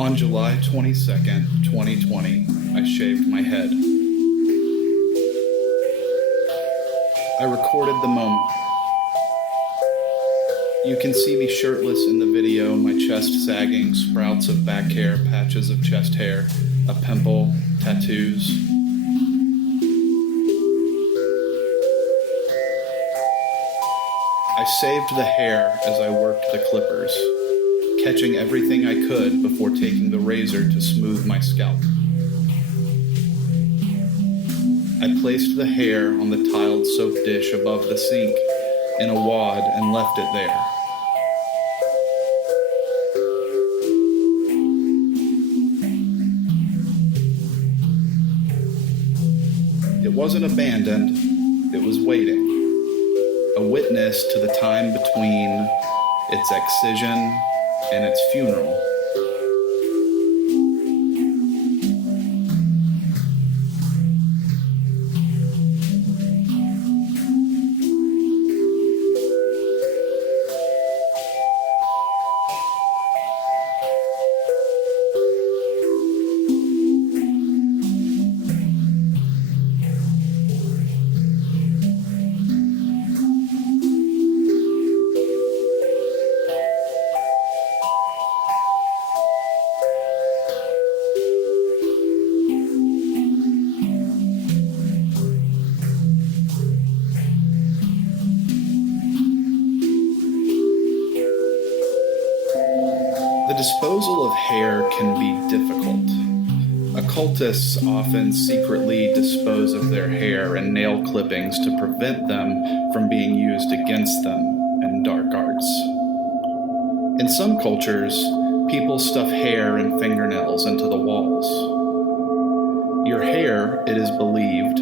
On July 22nd, 2020, I shaved my head. I recorded the moment. You can see me shirtless in the video, my chest sagging, sprouts of back hair, patches of chest hair, a pimple, tattoos. I saved the hair as I worked the clippers, catching everything I could before taking the razor to smooth my scalp. I placed the hair on the tiled soap dish above the sink in a wad and left it there. It wasn't abandoned, it was waiting, a witness to the time between its excision and its funeral. The disposal of hair can be difficult. Occultists often secretly dispose of their hair and nail clippings to prevent them from being used against them in dark arts. In some cultures, people stuff hair and fingernails into the walls. Your hair, it is believed,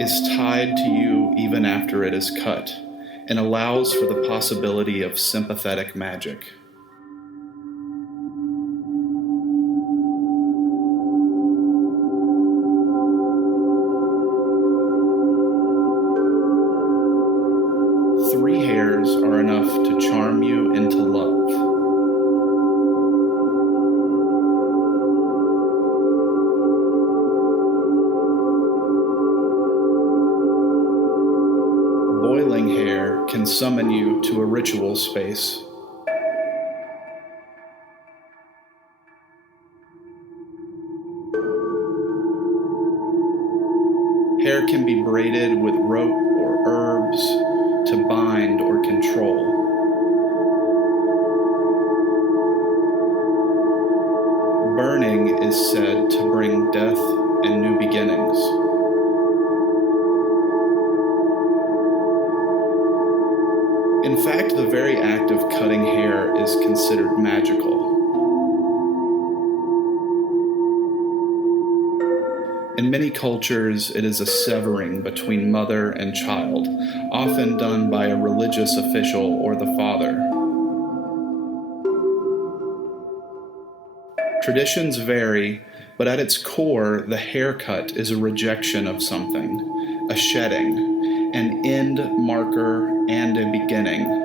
is tied to you even after it is cut, and allows for the possibility of sympathetic magic. Three hairs are enough to charm you into love. Boiling hair can summon you to a ritual space. Hair can be braided with rope or herbs to bind or control. Burning is said to bring death and new beginnings. In fact, the very act of cutting hair is considered magical. In many cultures, it is a severing between mother and child, often done by a religious official or the father. Traditions vary, but at its core, the haircut is a rejection of something, a shedding, an end marker, and a beginning.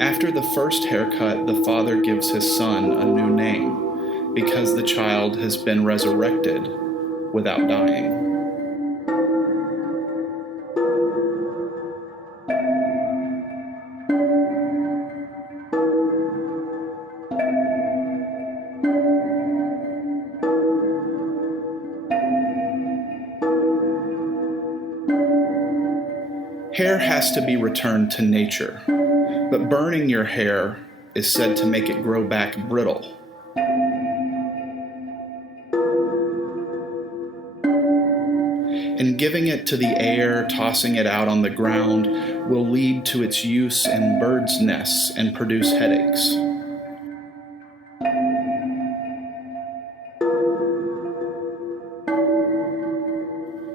After the first haircut, the father gives his son a new name, because the child has been resurrected without dying. Hair has to be returned to nature. But burning your hair is said to make it grow back brittle. And giving it to the air, tossing it out on the ground, will lead to its use in birds' nests and produce headaches.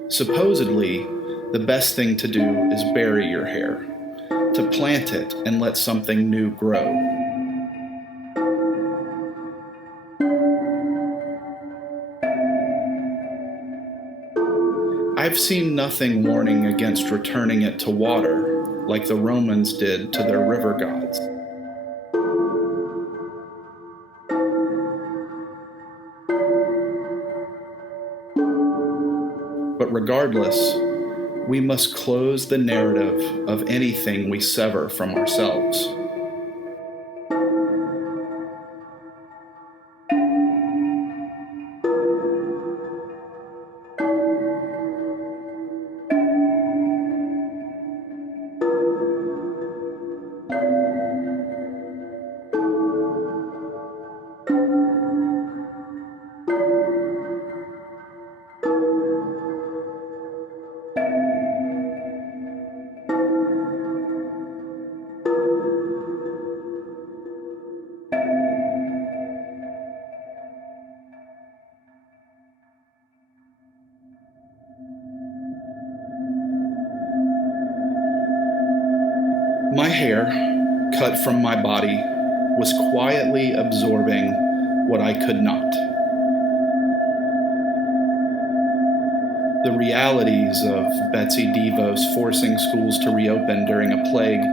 Supposedly, the best thing to do is bury your hair, to plant it and let something new grow. I've seen nothing warning against returning it to water, like the Romans did to their river gods. But regardless, we must close the narrative of anything we sever from ourselves. My hair, cut from my body, was quietly absorbing what I could not. The realities of Betsy DeVos forcing schools to reopen during a plague,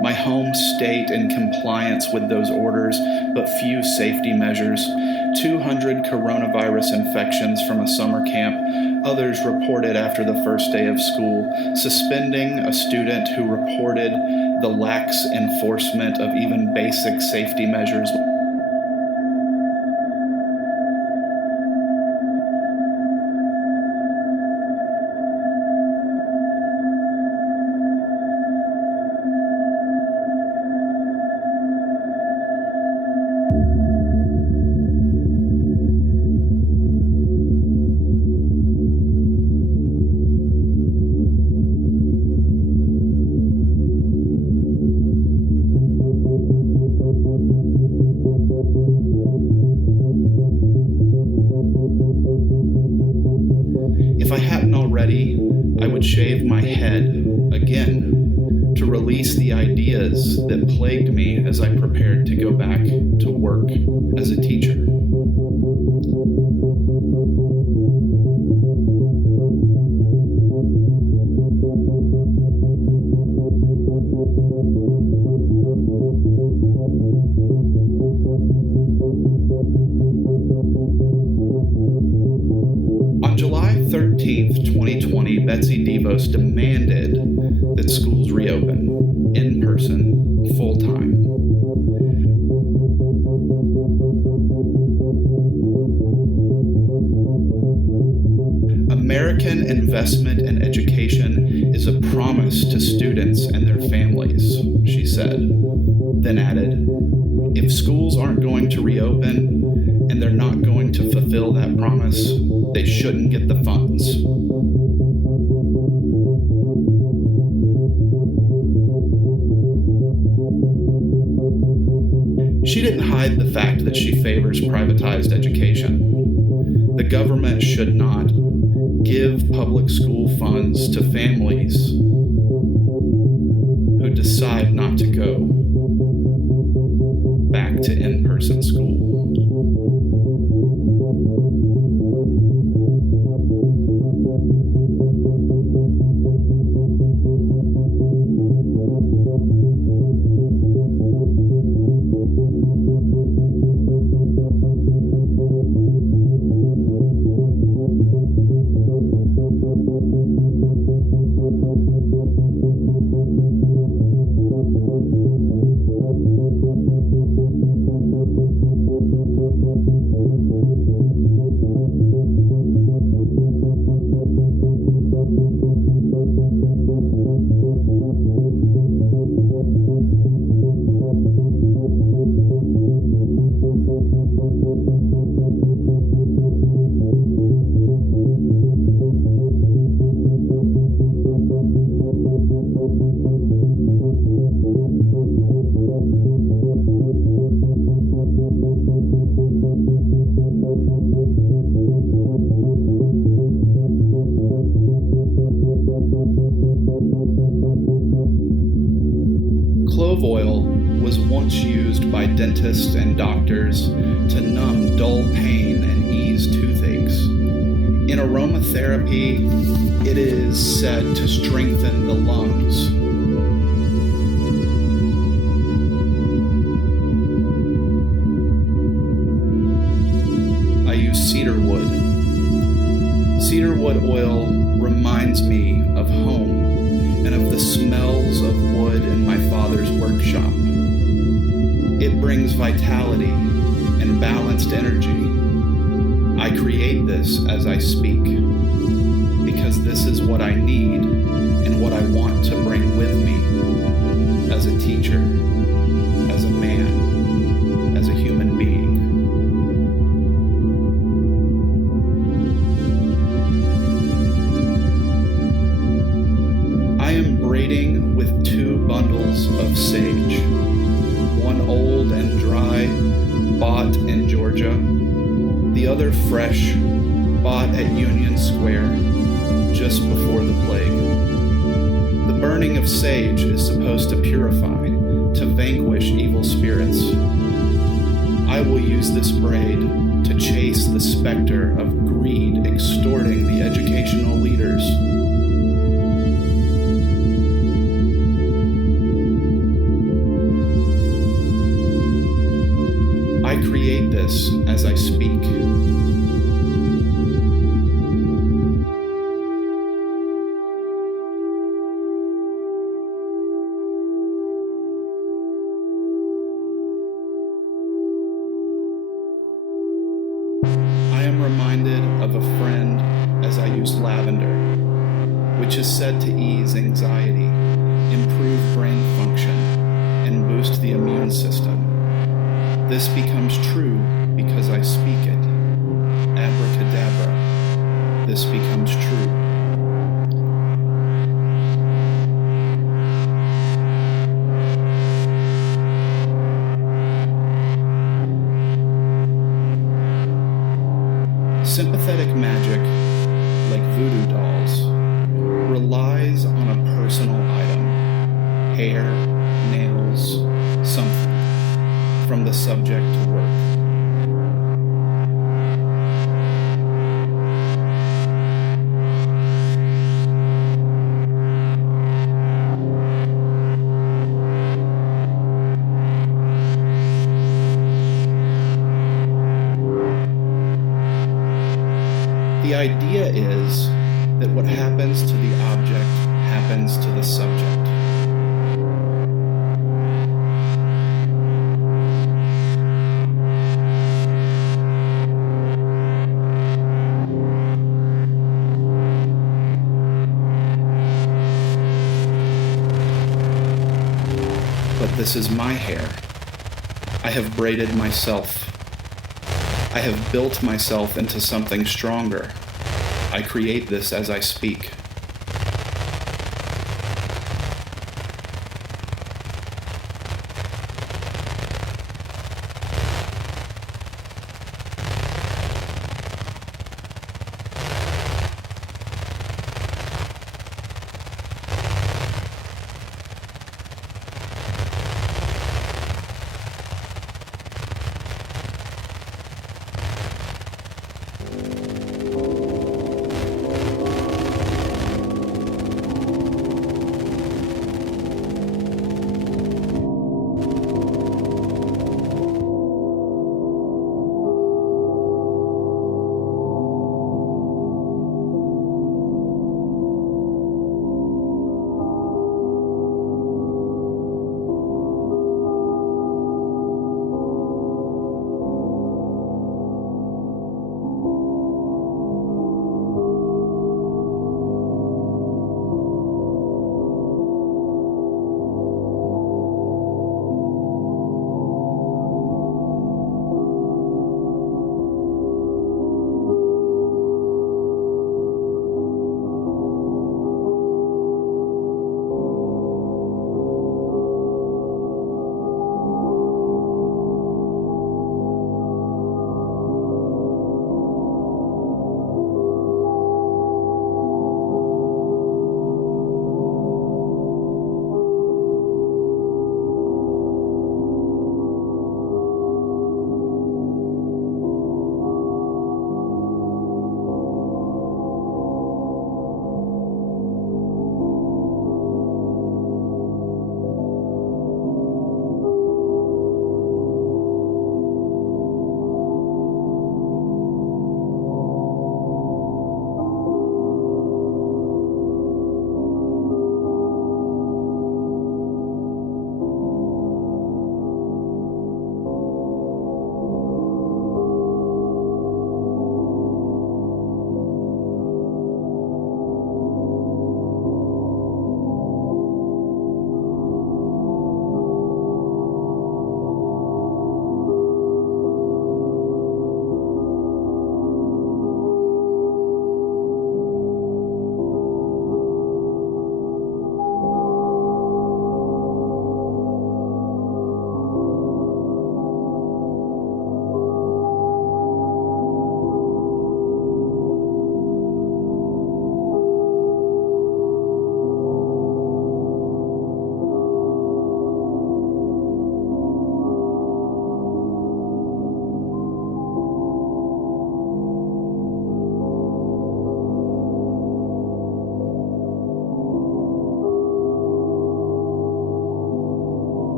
my home state in compliance with those orders, but few safety measures, 200 coronavirus infections from a summer camp, others reported after the first day of school, suspending a student who reported the lax enforcement of even basic safety measures. If I hadn't already, I would shave my head again to release the ideas that plagued me as I prepared to go back to work as a teacher. On July 13th, 2020, Betsy DeVos demanded that schools reopen in person, full-time. American investment in education is a promise to students and their families, she said, then added, if schools aren't going to reopen and they're not going to fulfill that promise, they shouldn't get the funds. She didn't hide the fact that she favors privatized education. The government should not give public school funds to families who decide not to go back to in-person school. Clove oil was once used by dentists and doctors to numb dull pain and ease toothaches. In aromatherapy, it is said to strengthen the lungs. I use cedar wood. Cedar wood oil reminds me of home and of the smells of wood in my father's workshop. It brings vitality and balanced energy. I create this as I speak, because this is what I need and what I want to bring with me as a teacher, as a man, as a human being. I am braiding with 2 bundles of sage, one old and dry, bought in Georgia, the other fresh, bought at Union Square just before the plague. The burning of sage is supposed to purify, to vanquish evil spirits. I will use this braid to chase the specter of greed extorting the educational leaders. I create this as I speak. I am reminded of a friend as I use lavender, which is said to ease anxiety, improve brain function, and boost the immune system. This becomes true because I speak it. Abracadabra. This becomes true. Sympathetic magic, like voodoo dolls, relies on a personal item, hair, nails, something, from the subject to work. The idea is that what happens to the object happens to the subject. But this is my hair. I have braided myself. I have built myself into something stronger. I create this as I speak.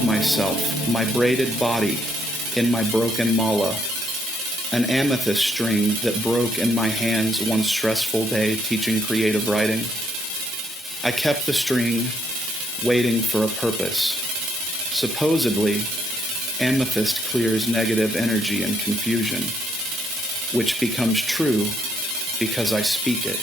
of myself, my braided body, in my broken mala, an amethyst string that broke in my hands one stressful day teaching creative writing. I kept the string, waiting for a purpose. Supposedly, amethyst clears negative energy and confusion, which becomes true because I speak it.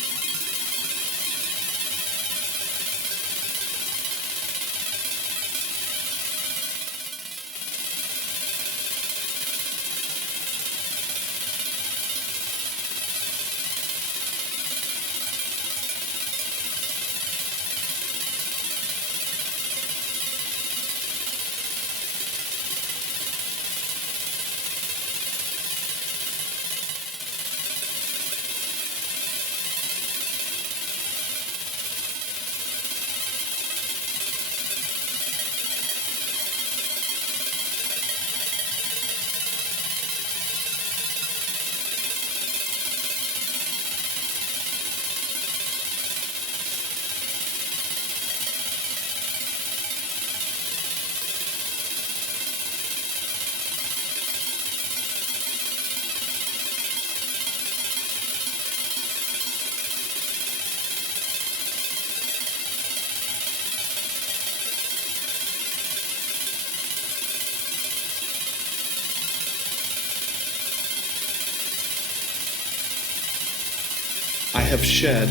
I have shed,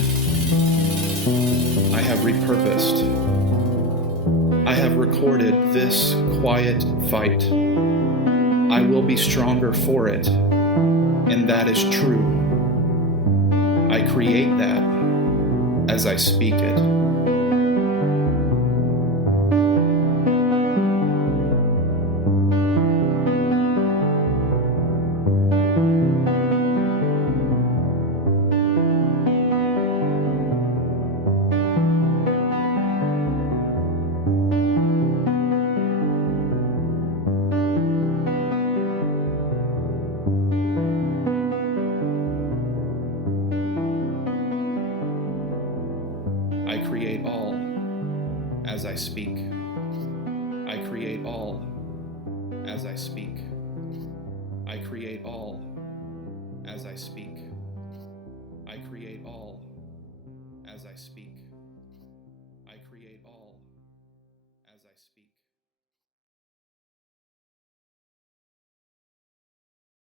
I have repurposed, I have recorded this quiet fight. I will be stronger for it, and that is true. I create that as I speak it. I create all as I speak. I create all as I speak. I create all as I speak. I create all as I speak.